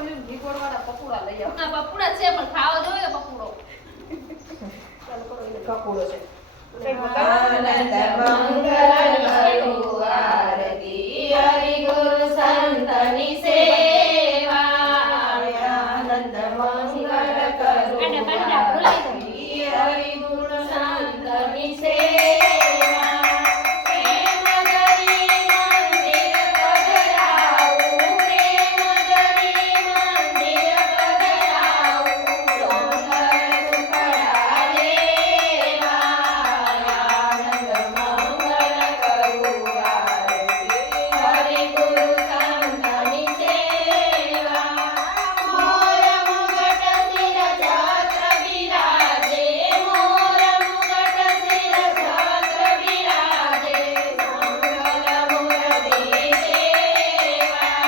કર્યું ઘીકોડ વાળા પકોડા લઈ આવો. ના પકોડા છે પણ ખાવા જોઈએ પકોડો. ચાલો કરો એને પકોડો છે. આનંદ મંગલ કરું આરતી હરિ ગુરુ સંતની સેવા આનંદ મંગલ કરું આરતી હરિ ગુરુ સંતની સેવા પ્રેમ ધરી મંદિર પધરાવું પ્રેમ ધરી મંદિર પધરાવું સુંદર સુખડા લેવા આનંદ મંગલ કરું આરતી હરિ ગુરુ સંતની સેવા મોર મુગટ શિર છત્ર બિરાજે મોર મુગટ શિર છત્ર બિરાજે મંગલ મૂર્તિ સેવા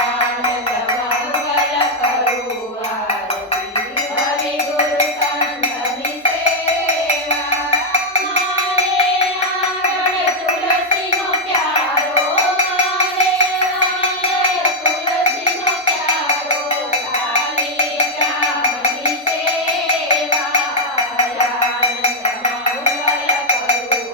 આનંદ મંગલ કરું આરતી હરિ ગુરુ સંતની સેવા મારે આંગણ તુલસીનો પ્યારો મારે આંગણ તુલસીનો પ્યારો કાલી બ્રાહ્મણી સેવા આનંદ મંગલ કરું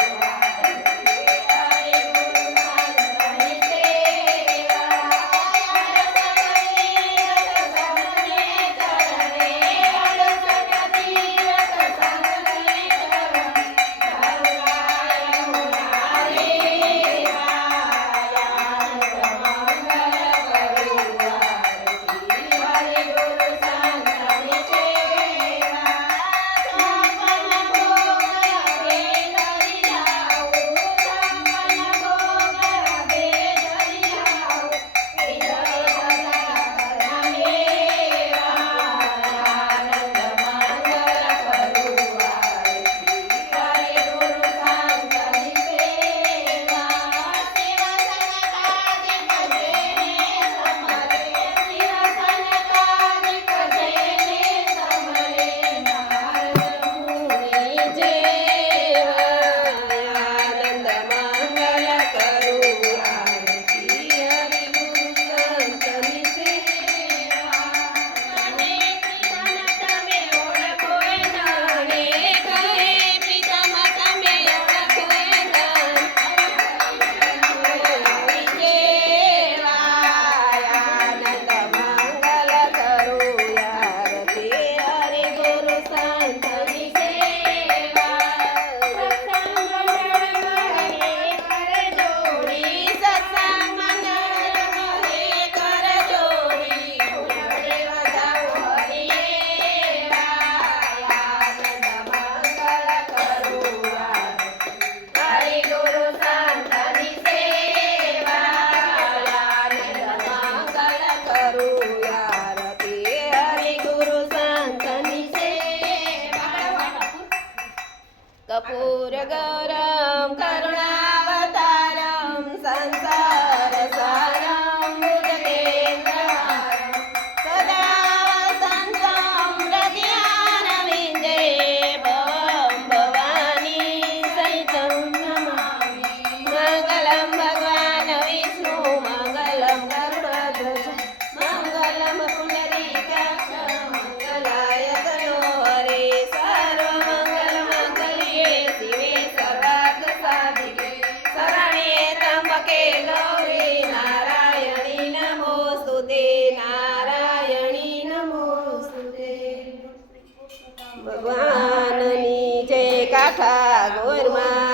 આરતી હરિ ગુરુ સંતની સેવા કપૂર ગૌરમ કરુણાવતારમ સંસાર સારમ ભુજગેન્દ્રહારમ સદા વસંતમ હૃદયારવિંદે ભવમ ભવાની સહિતમ નમામિ મંગલમ ભગવાન વિષ્ણુ મંગલમ ગરુડધ્વજ મંગલમ પુંડરીકાક્ષ મંગલાય તનો હરે સર્વમંગલમાંગલ્યે શિવે સર્વાર્થ સાધિકે શરણ્યે ત્રંબકે ગૌરી નારાયણી નમોસ્તુતે નારાયણી નમોસ્તુતે ભગવાનની જય કાઠા ગોરમાં